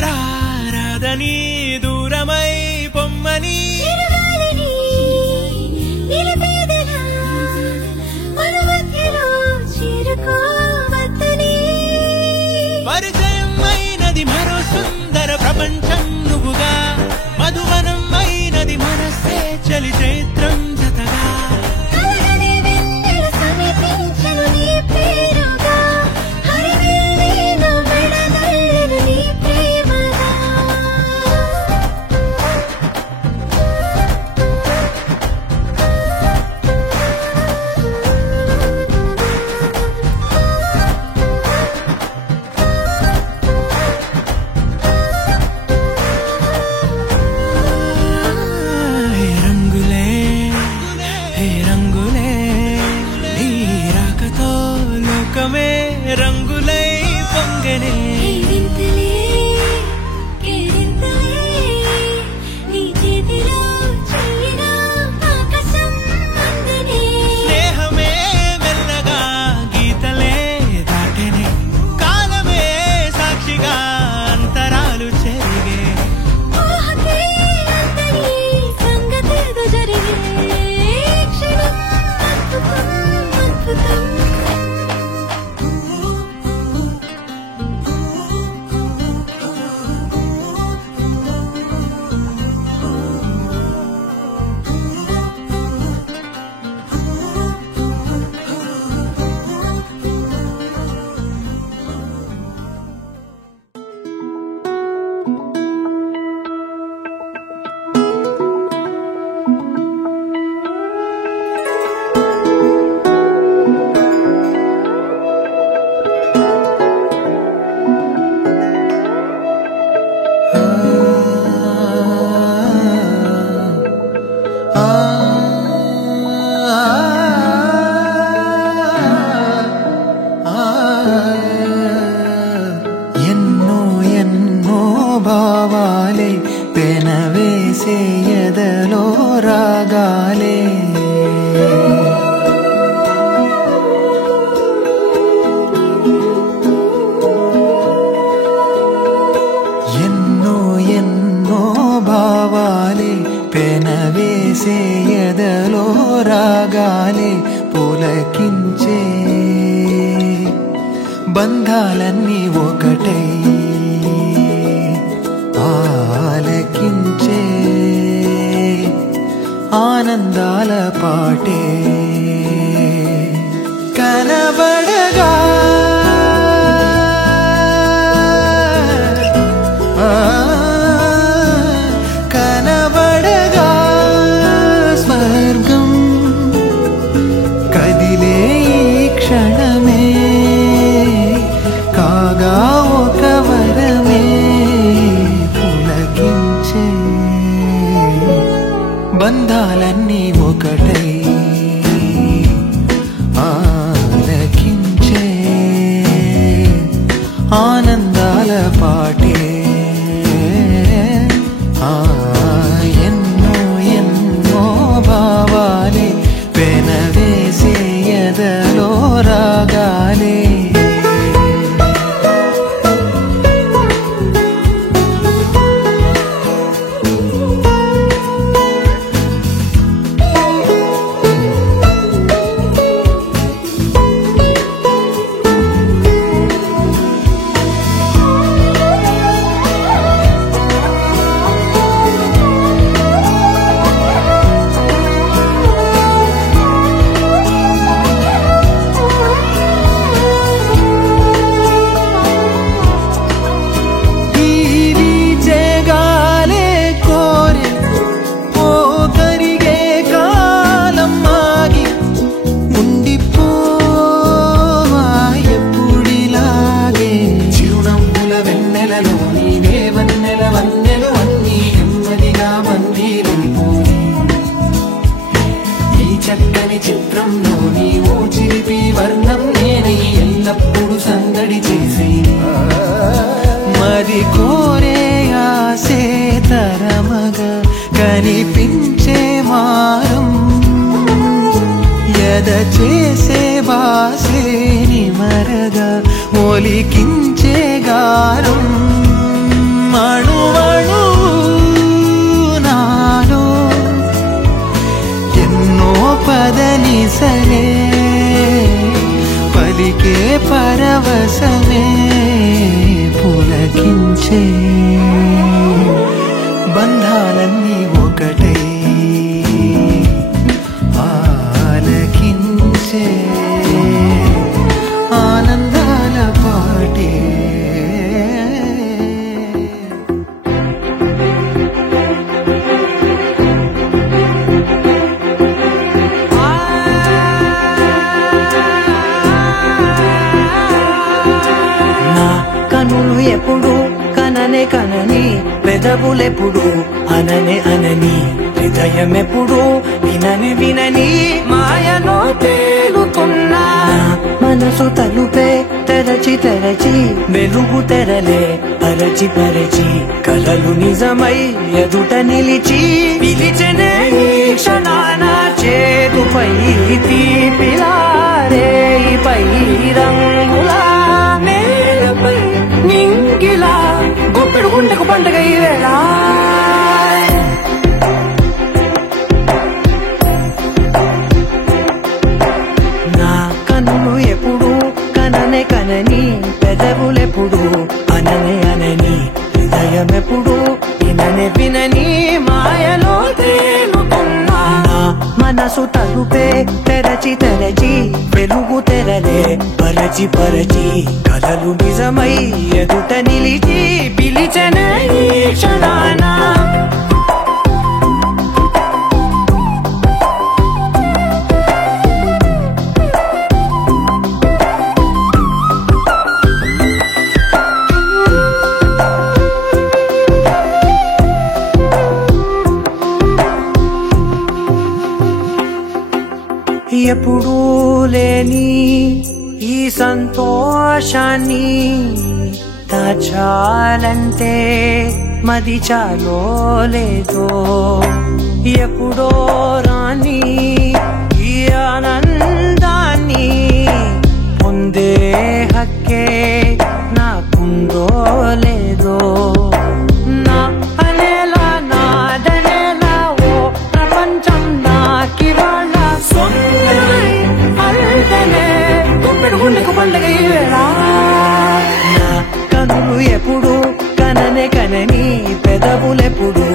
ఎదురారాదని దూరమై పొమ్మని పరిచయం అయినది మరో సుందర ప్రపంచం నువ్వుగా మధువనం అయినది మనస్సే చలి చైత్రం జతగా రంగులై పొంగనే స్నేహమే మెల్లగా గీతలే దాటనే కాలమే సాక్షిగా అంతరాలు చెరిగే భావాలే పెనవేసే ఎదలో రాగాలే ఎన్నో ఎన్నో భావాలే పెనవేసే ఎదలో రాగాలే పులకించే బంధాలన్నీ ఒకటై ఆలకించే ఆనందాల పాటే కనబడగా కనబడగా స్వర్గం కదిలే ఈ క్షణమే కాగా ఒక వరమే బంధాలన్నీ ఒకటై ఆలకించే ఆనందాల పాటే ఎన్నో ఎన్నో భావాలే పెనవేసే ఎదలో రాగాలే మది కోరే ఆసే తరమగా కనిపించే మారం ఎద చేసే బాసే నిమరగా ఒలికించే గారం ఆలకించే బంధాలన్నీ ఒకటై ఆలకించే ఆనందాల పాటే కనులు ఎప్పుడు కననే కనని పెదవులెప్పుడు అననే అనని హృదయం ఎప్పుడు వినని వినని మాయలో తేలుతున్నా మనసు తలుపే తెరచి తెరచి వెలుగు తెరలే పరచి పరచి కలలు నిజమై ఎదుట నిలిచి పిలిచెనే ఈ క్షణాన చేరుపై తీపిలారే పై రంగులా నేలపై నింగిలా గుప్పెడు గుండెకు పండుగ ఈ వేళ నా కన్నులు ఎప్పుడు కననే కనని పెదవులెప్పుడు అననే అనని హృదయం ఎప్పుడు విననే వినని మాయలో తేలుతున్నా మనసు తలుపే తెరచి తెరచి వెలుగు తెరలే పరచి పరచి కలలు నిజమై ఎదుట నిలిచి పిలిచెనే ఈ క్షణాన ఎప్పుడూ లేని ఈ సంతోషాన్ని దాచాలంటే మది చాలో లేదో ఎప్పుడో రాని ఈ ఆనందాన్ని పొందే హక్కే నాకుందో లేదో నా అనేలా నాదనేలా ఓ ప్రపంచం నాకివాళ్ళ సొంతమై అల్దనే గుప్పెడు గుండెకు పండుగ ఈ వేళ నా కనులు ఎప్పుడు కననే కనని పెదవులెప్పుడు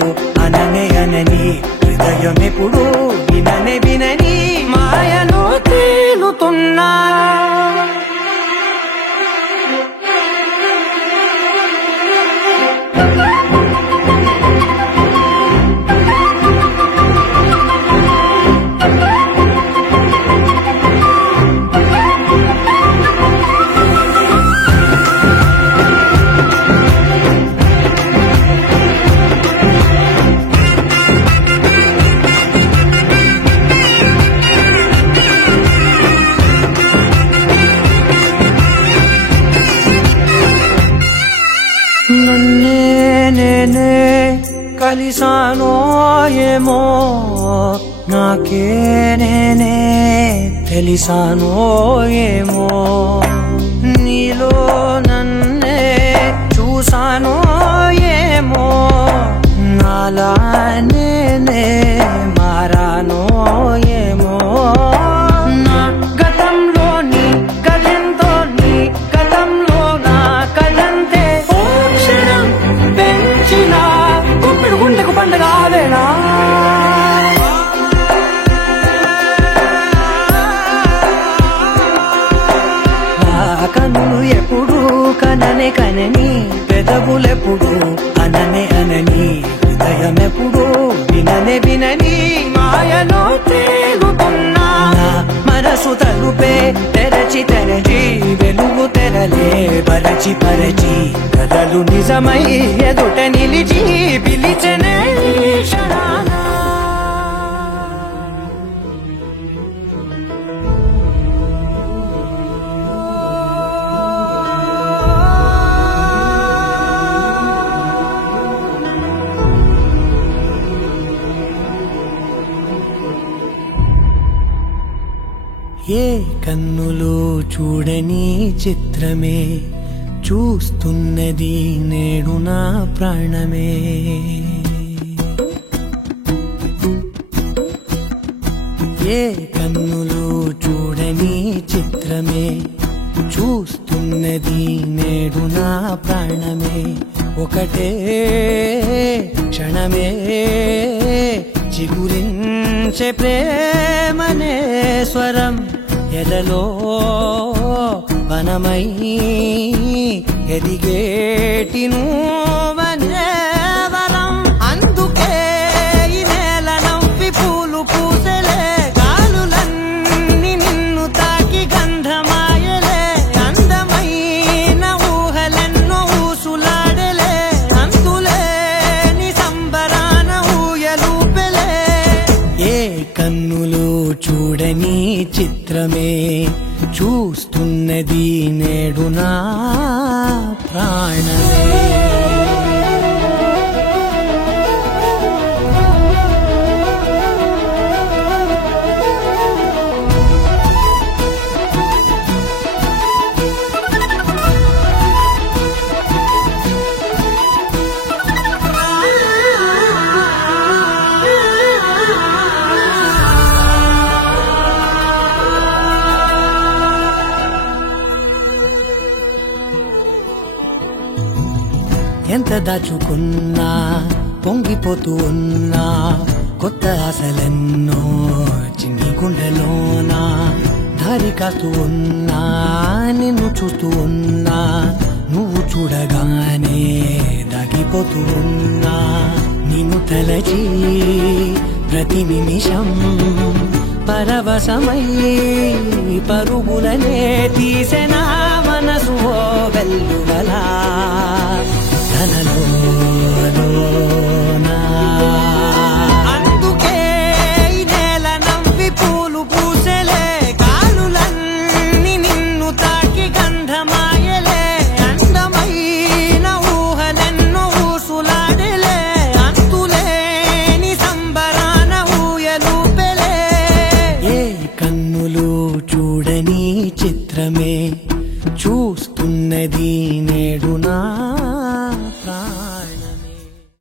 అననే అనని హృదయం ఎప్పుడు విననే వినని మాయలో తేలుతున్నా నన్నే నేనే కలిసానో ఏమో నాకే నేనే తెలిసానో ఏమో నీలో నన్నే చూసానో ఏమో నాలా నేనే మారానో ఏమో నా గతంలోని గతంతో నీ గతంలో నా కదంతే పెంచిన గుప్పెడు గుండెకు పండుగ వేళ కన్నులు ఎప్పుడు కననే కనని పెదవులెప్పుడు అననే అనని హృదయం ఎప్పుడు విననే వినని మాయలో తేలుతున్నా మనసు తలుపే తెరచి తెరచి వెలుగు తెరలే పరచి పరచి కలలు నిజమై ఎదుట నిలిచి పిలిచెనే ఈ క్షణాన ఏ కన్నులు చూడని చిత్రమే చూస్తున్నది నేడు నా ప్రాణమే ఏ కన్నులు చూడని చిత్రమే చూస్తున్నది నేడు నా ప్రాణమే ఒకటే క్షణమే చిగురించే ప్రేమనే స్వరం ఎదలో వనమై ఎదిగేటి నువ్వనే వరం అందుకే ఈ నేల నవ్వి పూలు పూసెలే గాలులన్నీ నిన్ను తాకి గంధమాయలే అందమైన ఊహలెన్నో ఊసులాడలే అంతులేని సంబరాన ఊయలూపెలే ఏ కన్నులు చూడని చిత్రమే చూస్తున్నది నేడు నా ప్రాణమే ఎంత దాచుకున్నా పొంగిపోతూ ఉన్నా కొత్త ఆశలెన్నో చిన్ని గుండెలోనా దారి కాస్తూ ఉన్నా నిన్ను చూస్తూ ఉన్నా నువ్వు చూడగానే దాగిపోతూ ఉన్నా నిన్ను తలచి ప్రతి నిమిషం పరవశమై పరుగులనే తీసెనా మనసు ఓ వెల్లువలా అందుకే ఈ నేల నవ్వి పూలు పూసెలే గాలులన్నీ నిన్ను తాకి గంధమాయలే అందమైన ఊహలెన్నో ఊసులాడలే అంతులేని సంబరాన ఊయలూపెలే ఏ కన్నులు చూడని చిత్రమే చూస్తున్నది